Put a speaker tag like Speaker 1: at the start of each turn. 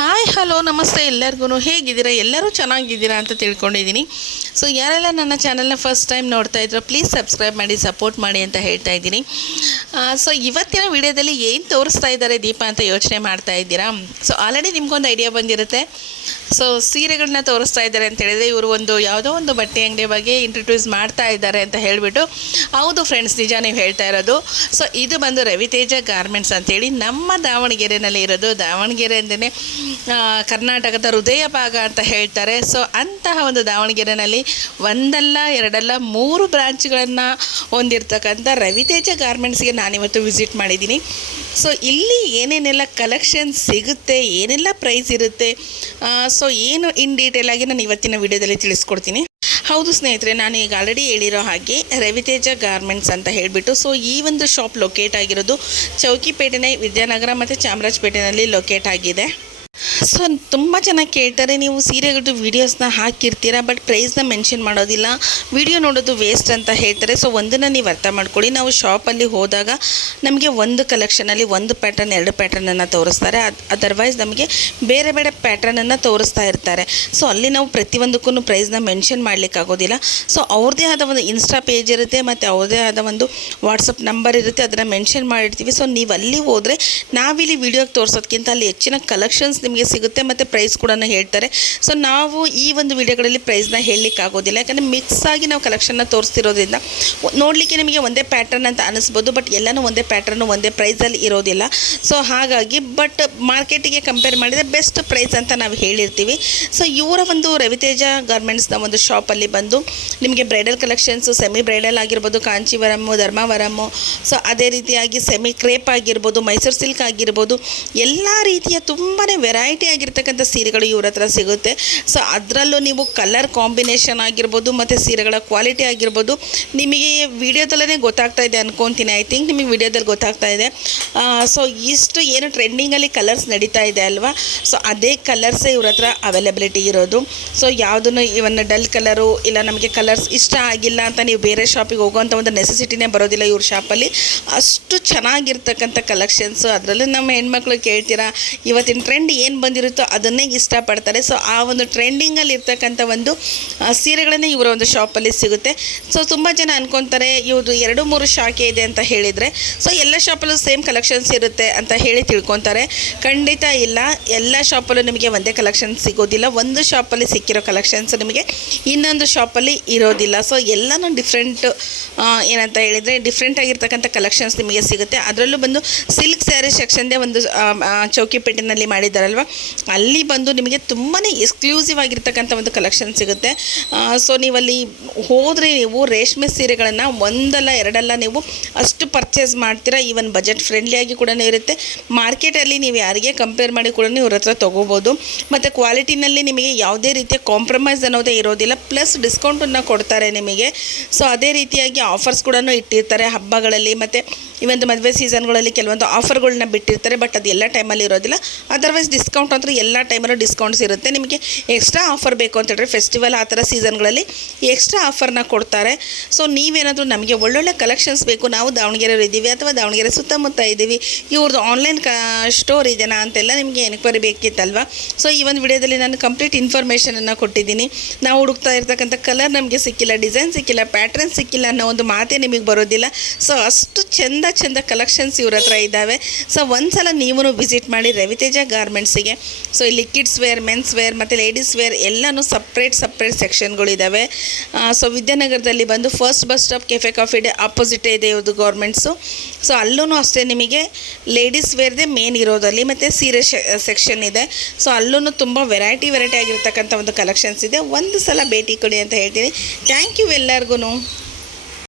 Speaker 1: Hi hello ನಮಸ್ತೆ ಎಲ್ಲರಿಗೂ ಹೇಗಿದ್ದೀರಾ? ಎಲ್ಲರೂ ಚೆನ್ನಾಗಿದ್ದೀರಾ ಅಂತ ತಿಳ್ಕೊಂಡಿದ್ದೀನಿ. ಸೊ ಯಾರೆಲ್ಲ ನನ್ನ ಚಾನಲ್ನ ಫಸ್ಟ್ ಟೈಮ್ ನೋಡ್ತಾ ಇದ್ರು ಪ್ಲೀಸ್ ಸಬ್ಸ್ಕ್ರೈಬ್ ಮಾಡಿ ಸಪೋರ್ಟ್ ಮಾಡಿ ಅಂತ ಹೇಳ್ತಾ ಇದ್ದೀನಿ. ಸೊ ಇವತ್ತಿನ ವಿಡಿಯೋದಲ್ಲಿ ಏನು ತೋರಿಸ್ತಾ ಇದ್ದಾರೆ ದೀಪ ಅಂತ ಯೋಚನೆ ಮಾಡ್ತಾ ಇದ್ದೀರಾ? ಸೊ ಆಲ್ರೆಡಿ ನಿಮ್ಗೊಂದು ಐಡಿಯಾ ಬಂದಿರುತ್ತೆ. ಸೊ ಸೀರೆಗಳನ್ನ ತೋರಿಸ್ತಾ ಇದ್ದಾರೆ ಅಂತ ಹೇಳಿದ್ರೆ ಇವರು ಒಂದು ಯಾವುದೋ ಒಂದು ಬಟ್ಟೆ ಅಂಗಡಿ ಬಗ್ಗೆ ಇಂಟ್ರೊಡ್ಯೂಸ್ ಮಾಡ್ತಾ ಇದ್ದಾರೆ ಅಂತ ಹೇಳಿಬಿಟ್ಟು, ಹೌದು ಫ್ರೆಂಡ್ಸ್ ನಿಜ ನೀವು ಹೇಳ್ತಾ ಇರೋದು. ಸೊ ಇದು ಬಂದು ರವಿತೇಜ ಗಾರ್ಮೆಂಟ್ಸ್ ಅಂತೇಳಿ ನಮ್ಮ ದಾವಣಗೆರೆನಲ್ಲಿ ಇರೋದು. ದಾವಣಗೆರೆ ಅಂದೇ ಕರ್ನಾಟಕದ ಹೃದಯ ಭಾಗ ಅಂತ ಹೇಳ್ತಾರೆ. ಸೊ ಅಂತಹ ಒಂದು ದಾವಣಗೆರೆನಲ್ಲಿ ಒಂದಲ್ಲ, ಎರಡಲ್ಲ, ಮೂರು ಬ್ರಾಂಚ್ಗಳನ್ನು ಹೊಂದಿರತಕ್ಕಂಥ ರವಿತೇಜ ಗಾರ್ಮೆಂಟ್ಸ್ಗೆ ನಾನಿವತ್ತು ವಿಸಿಟ್ ಮಾಡಿದ್ದೀನಿ. ಸೊ ಇಲ್ಲಿ ಏನೇನೆಲ್ಲ ಕಲೆಕ್ಷನ್ ಸಿಗುತ್ತೆ, ಏನೆಲ್ಲ ಪ್ರೈಸ್ ಇರುತ್ತೆ ಸೊ ಏನು ಇನ್ ಡೀಟೇಲ್ ಆಗಿ ನಾನು ಇವತ್ತಿನ ವಿಡಿಯೋದಲ್ಲಿ ತಿಳಿಸ್ಕೊಡ್ತೀನಿ. ಹೌದು ಸ್ನೇಹಿತರೆ, ನಾನು ಈಗ ಆಲ್ರೆಡಿ ಹೇಳಿರೋ ಹಾಗೆ ರವಿತೇಜ ಗಾರ್ಮೆಂಟ್ಸ್ ಅಂತ ಹೇಳಿಬಿಟ್ಟು ಸೊ ಈ ಒಂದು ಶಾಪ್ ಲೊಕೇಟ್ ಆಗಿರೋದು ಚೌಕಿಪೇಟೆನೇ ವಿದ್ಯಾನಗರ ಮತ್ತು ಚಾಮರಾಜಪೇಟೆನಲ್ಲಿ ಲೊಕೇಟ್ ಆಗಿದೆ. ಸೊ ತುಂಬ ಜನ ಕೇಳ್ತಾರೆ, ನೀವು ಸೀರೆಗಳದ್ದು ವೀಡಿಯೋಸ್ನ ಹಾಕಿರ್ತೀರಾ ಬಟ್ ಪ್ರೈಸ್ನ ಮೆನ್ಷನ್ ಮಾಡೋದಿಲ್ಲ. ವಿಡಿಯೋ ನೋಡೋದು ವೇಸ್ಟ್ ಅಂತ ಹೇಳ್ತಾರೆ. ಸೊ ಒಂದನ್ನು ನೀವು ಅರ್ಥ ಮಾಡ್ಕೊಳ್ಳಿ. ನಾವು ಶಾಪಲ್ಲಿ ಹೋದಾಗ ನಮಗೆ ಒಂದು ಕಲೆಕ್ಷನಲ್ಲಿ ಒಂದು ಪ್ಯಾಟರ್ನ್ ಎರಡು ಪ್ಯಾಟರ್ನನ್ನು ತೋರಿಸ್ತಾರೆ. ಅದು ಅದರ್ವೈಸ್ ನಮಗೆ ಬೇರೆ ಬೇರೆ ಪ್ಯಾಟರ್ನನ್ನು ತೋರಿಸ್ತಾ ಇರ್ತಾರೆ. ಸೊ ಅಲ್ಲಿ ನಾವು ಪ್ರತಿಯೊಂದಕ್ಕೂ ಪ್ರೈಸ್ನ ಮೆನ್ಷನ್ ಮಾಡಲಿಕ್ಕಾಗೋದಿಲ್ಲ. ಸೊ ಅವ್ರದೇ ಆದ ಒಂದು ಇನ್ಸ್ಟಾ ಪೇಜ್ ಇರುತ್ತೆ, ಮತ್ತು ಅವ್ರದ್ದೇ ಆದ ಒಂದು ವಾಟ್ಸಪ್ ನಂಬರ್ ಇರುತ್ತೆ ಅದನ್ನು ಮೆನ್ಷನ್ ಮಾಡಿರ್ತೀವಿ. ಸೊ ನೀವು ಅಲ್ಲಿ ಹೋದರೆ ನಾವಿಲ್ಲಿ ವಿಡಿಯೋಗೆ ತೋರಿಸೋದಕ್ಕಿಂತ ಅಲ್ಲಿ ಹೆಚ್ಚಿನ ಕಲೆಕ್ಷನ್ಸ್ ನಿಮಗೆ ಸಿಗುತ್ತೆ ಮತ್ತು ಪ್ರೈಸ್ ಕೂಡ ಹೇಳ್ತಾರೆ. ಸೊ ನಾವು ಈ ಒಂದು ವಿಡಿಯೋಗಳಲ್ಲಿ ಪ್ರೈಸ್ನ ಹೇಳಲಿಕ್ಕಾಗೋದಿಲ್ಲ ಯಾಕಂದರೆ ಮಿಕ್ಸ್ ಆಗಿ ನಾವು ಕಲೆಕ್ಷನ್ನ ತೋರಿಸ್ತಿರೋದ್ರಿಂದ ನೋಡಲಿಕ್ಕೆ ನಿಮಗೆ ಒಂದೇ ಪ್ಯಾಟರ್ನ್ ಅಂತ ಅನಿಸ್ಬೋದು ಬಟ್ ಎಲ್ಲನೂ ಒಂದೇ ಪ್ಯಾಟರ್ನು ಒಂದೇ ಪ್ರೈಸಲ್ಲಿ ಇರೋದಿಲ್ಲ. ಸೊ ಹಾಗಾಗಿ ಬಟ್ ಮಾರ್ಕೆಟಿಗೆ ಕಂಪೇರ್ ಮಾಡಿದರೆ ಬೆಸ್ಟ್ ಪ್ರೈಸ್ ಅಂತ ನಾವು ಹೇಳಿರ್ತೀವಿ. ಸೊ ಇವರ ಒಂದು ರವಿತೇಜ ಗಾರ್ಮೆಂಟ್ಸ್ನ ಒಂದು ಶಾಪಲ್ಲಿ ಬಂದು ನಿಮಗೆ ಬ್ರೈಡಲ್ ಕಲೆಕ್ಷನ್ಸು ಸೆಮಿ ಬ್ರೈಡಲ್ ಆಗಿರ್ಬೋದು ಕಾಂಚಿವರಮು ಧರ್ಮಾವರಮ್ಮು ಸೊ ಅದೇ ರೀತಿಯಾಗಿ ಸೆಮಿ ಕ್ರೇಪ್ ಆಗಿರ್ಬೋದು, ಮೈಸೂರು ಸಿಲ್ಕ್ ಆಗಿರ್ಬೋದು, ಎಲ್ಲ ರೀತಿಯ ತುಂಬಾ ವೆರೈಟಿ ಆಗಿರ್ತಕ್ಕಂಥ ಸೀರೆಗಳು ಇವ್ರ ಹತ್ರ ಸಿಗುತ್ತೆ. ಸೊ ಅದರಲ್ಲೂ ನೀವು ಕಲರ್ ಕಾಂಬಿನೇಷನ್ ಆಗಿರ್ಬೋದು, ಮತ್ತು ಸೀರೆಗಳ ಕ್ವಾಲಿಟಿ ಆಗಿರ್ಬೋದು, ನಿಮಗೆ ವಿಡಿಯೋದಲ್ಲೇ ಗೊತ್ತಾಗ್ತಾ ಇದೆ ಅನ್ಕೊತೀನಿ. ಐ ಥಿಂಕ್ ನಿಮಗೆ ವಿಡಿಯೋದಲ್ಲಿ ಗೊತ್ತಾಗ್ತಾ ಇದೆ. ಸೊ ಇಷ್ಟು ಏನು ಟ್ರೆಂಡಿಂಗಲ್ಲಿ ಕಲರ್ಸ್ ನಡೀತಾ ಇದೆ ಅಲ್ವಾ? ಸೊ ಅದೇ ಕಲರ್ಸೇ ಇವ್ರ ಹತ್ರ ಅವೈಲಬಿಲಿಟಿ ಇರೋದು. ಸೊ ಯಾವುದನ್ನು ಇವನ್ನ ಡಲ್ ಕಲರು ಇಲ್ಲ ನಮಗೆ ಕಲರ್ಸ್ ಇಷ್ಟ ಆಗಿಲ್ಲ ಅಂತ ನೀವು ಬೇರೆ ಶಾಪಿಗೆ ಹೋಗುವಂಥ ಒಂದು ನೆಸೆಸಿಟಿನೇ ಬರೋದಿಲ್ಲ ಇವ್ರ ಶಾಪಲ್ಲಿ ಅಷ್ಟು ಚೆನ್ನಾಗಿರ್ತಕ್ಕಂಥ ಕಲೆಕ್ಷನ್ಸು ಅದರಲ್ಲೂ ನಮ್ಮ ಹೆಣ್ಮಕ್ಳು ಕೇಳ್ತೀರಾ, ಇವತ್ತಿನ ಟ್ರೆಂಡ್ ಏನು ಬಂದಿರುತ್ತೋ ಅದನ್ನೇ ಇಷ್ಟಪಡ್ತಾರೆ. ಸೊ ಆ ಒಂದು ಟ್ರೆಂಡಿಂಗಲ್ಲಿ ಇರ್ತಕ್ಕಂಥ ಒಂದು ಸೀರೆಗಳನ್ನೇ ಇವರ ಒಂದು ಶಾಪಲ್ಲಿ ಸಿಗುತ್ತೆ. ಸೊ ತುಂಬ ಜನ ಅಂದ್ಕೊತಾರೆ ಇವರು ಎರಡು ಮೂರು ಶಾಖೆ ಇದೆ ಅಂತ ಹೇಳಿದರೆ. ಸೊ ಎಲ್ಲ ಶಾಪಲ್ಲೂ ಸೇಮ್ ಕಲೆಕ್ಷನ್ಸ್ ಇರುತ್ತೆ ಅಂತ ಹೇಳಿ ತಿಳ್ಕೊತಾರೆ. ಖಂಡಿತ ಇಲ್ಲ ಎಲ್ಲ ಶಾಪಲ್ಲೂ ನಿಮಗೆ ಒಂದೇ ಕಲೆಕ್ಷನ್ ಸಿಗೋದಿಲ್ಲ. ಒಂದು ಶಾಪಲ್ಲಿ ಸಿಕ್ಕಿರೋ ಕಲೆಕ್ಷನ್ಸ್ ನಿಮಗೆ ಇನ್ನೊಂದು ಶಾಪಲ್ಲಿ ಇರೋದಿಲ್ಲ. ಸೊ ಎಲ್ಲನೂ ಡಿಫ್ರೆಂಟ್ ಏನಂತ ಹೇಳಿದರೆ ಡಿಫ್ರೆಂಟ್ ಆಗಿರ್ತಕ್ಕಂಥ ಕಲೆಕ್ಷನ್ಸ್ ನಿಮಗೆ ಸಿಗುತ್ತೆ. ಅದರಲ್ಲೂ ಬಂದು ಸಿಲ್ಕ್ ಸ್ಯಾರಿ ಸೆಕ್ಷನ್ದೇ ಒಂದು ಚೌಕಿಪೇಟಿನಲ್ಲಿ ಆ, ಮಾಡಿದ್ದಾರಲ್ವ ಅಲ್ಲಿ ಬಂದು ನಿಮಗೆ ತುಂಬಾ ಎಕ್ಸ್ಕ್ಲೂಸಿವ್ ಆಗಿರ್ತಕ್ಕಂಥ ಒಂದು ಕಲೆಕ್ಷನ್ ಸಿಗುತ್ತೆ. ಸೊ ನೀವಲ್ಲಿ ಹೋದರೆ ನೀವು ರೇಷ್ಮೆ ಸೀರೆಗಳನ್ನು ಒಂದಲ್ಲ ಎರಡಲ್ಲ ನೀವು ಅಷ್ಟು ಪರ್ಚೇಸ್ ಮಾಡ್ತೀರಾ. ಈವನ್ ಬಜೆಟ್ ಫ್ರೆಂಡ್ಲಿಯಾಗಿ ಕೂಡ ಇರುತ್ತೆ. ಮಾರ್ಕೆಟಲ್ಲಿ ನೀವು ಯಾರಿಗೆ ಕಂಪೇರ್ ಮಾಡಿ ಕೂಡ ಇವ್ರ ಹತ್ರ ತೊಗೋಬೋದು. ಮತ್ತು ಕ್ವಾಲಿಟಿನಲ್ಲಿ ನಿಮಗೆ ಯಾವುದೇ ರೀತಿಯ ಕಾಂಪ್ರಮೈಸ್ ಅನ್ನೋದೇ ಇರೋದಿಲ್ಲ. ಪ್ಲಸ್ ಡಿಸ್ಕೌಂಟನ್ನು ಕೊಡ್ತಾರೆ ನಿಮಗೆ. ಸೊ ಅದೇ ರೀತಿಯಾಗಿ ಆಫರ್ಸ್ ಕೂಡ ಇಟ್ಟಿರ್ತಾರೆ ಹಬ್ಬಗಳಲ್ಲಿ. ಮತ್ತು ಒಂದು ಮದುವೆ ಸೀಸನ್ಗಳಲ್ಲಿ ಕೆಲವೊಂದು ಆಫರ್ಗಳನ್ನ ಬಿಟ್ಟಿರ್ತಾರೆ, ಬಟ್ ಅದು ಎಲ್ಲ ಟೈಮಲ್ಲಿ ಇರೋದಿಲ್ಲ. ಅದರ್ವೈಸ್ ಡಿಸ್ಕೌಂಟ್ ಅಂದರೆ ಎಲ್ಲ ಟೈಮಲ್ಲೂ ಡಿಸ್ಕೌಂಟ್ಸ್ ಇರುತ್ತೆ. ನಿಮಗೆ ಎಕ್ಸ್ಟ್ರಾ ಆಫರ್ ಬೇಕು ಅಂತ ಹೇಳಿದ್ರೆ ಫೆಸ್ಟಿವಲ್ ಆ ಥರ ಸೀಸನ್ಗಳಲ್ಲಿ ಎಕ್ಸ್ಟ್ರಾ ಆಫರ್ನ ಕೊಡ್ತಾರೆ. ಸೊ ನೀವೇನಾದರೂ ನಮಗೆ ಒಳ್ಳೊಳ್ಳೆ ಕಲೆಕ್ಷನ್ಸ್ ಬೇಕು, ನಾವು ದಾವಣಗೆರೆಯಲ್ಲಿ ಇದ್ದೀವಿ ಅಥವಾ ದಾವಣಗೆರೆ ಸುತ್ತಮುತ್ತ ಇದ್ದೀವಿ ಇವ್ರದ್ದು ಆನ್ಲೈನ್ ಸ್ಟೋರ್ ಇದೆಯಾ ಅಂತೆಲ್ಲ ನಿಮಗೆ ಎನ್ಕ್ವೈರಿ ಬೇಕಿತ್ತಲ್ವಾ? ಸೊ ಈ ಒಂದು ವಿಡಿಯೋದಲ್ಲಿ ನಾನು ಕಂಪ್ಲೀಟ್ ಇನ್ಫಾರ್ಮೇಷನನ್ನು ಕೊಟ್ಟಿದ್ದೀನಿ. ನಾವು ಹುಡುಕ್ತಾ ಇರ್ತಕ್ಕಂಥ ಕಲರ್ ನಮಗೆ ಸಿಕ್ಕಿಲ್ಲ ಡಿಸೈನ್ ಸಿಕ್ಕಿಲ್ಲ ಪ್ಯಾಟ್ರನ್ ಸಿಕ್ಕಿಲ್ಲ ಅನ್ನೋ ಒಂದು ಮಾತೇ ನಿಮಗೆ ಬರೋದಿಲ್ಲ. ಸೊ ಅಷ್ಟು ಚೆಂದ ಚೆಂದ ಕಲೆಕ್ಷನ್ಸ್ ಇವ್ರ ಹತ್ರ ಇದ್ದಾವೆ. ಸೊ ಒಂದ್ಸಲ ನೀವು ವಿಸಿಟ್ ಮಾಡಿ ರವಿತೇಜ ಗಾರ್ಮೆಂಟ್ಸಿಗೆ ಸೊ ಇಲ್ಲಿ ಕಿಡ್ಸ್ ವೇರ್ ಮೆನ್ಸ್ ವೇರ್ ಮತ್ತು ಲೇಡೀಸ್ ವೇರ್ ಎಲ್ಲನೂ ಸಪ್ರೇಟ್ ಸಪ್ರೇಟ್ ಸೆಕ್ಷನ್ಗಳಿದ್ದಾವೆ ಸೊ ವಿದ್ಯಾನಗರದಲ್ಲಿ ಬಂದು first bus stop Cafe Coffee Day ಆಪೋಸಿಟೇ ಇದೆ ಇವ್ರದ್ದು ಗೌರ್ಮೆಂಟ್ಸು ಸೊ ಅಲ್ಲೂ ಅಷ್ಟೇ ನಿಮಗೆ ಲೇಡೀಸ್ ವೇರ್ದೇ ಮೇನ್ ಇರೋದಲ್ಲಿ ಮತ್ತು ಸೀರೆ ಸೆಕ್ಷನ್ ಇದೆ. ಸೊ ಅಲ್ಲೂ ತುಂಬ ವೆರೈಟಿ ವೆರೈಟಿ ಆಗಿರ್ತಕ್ಕಂಥ ಒಂದು ಕಲೆಕ್ಷನ್ಸ್ ಇದೆ. ಒಂದು ಸಲ ಭೇಟಿ ಕೊಡಿ ಅಂತ ಹೇಳ್ತೀನಿ. ಥ್ಯಾಂಕ್ ಯು ಎಲ್ಲರಿಗೂ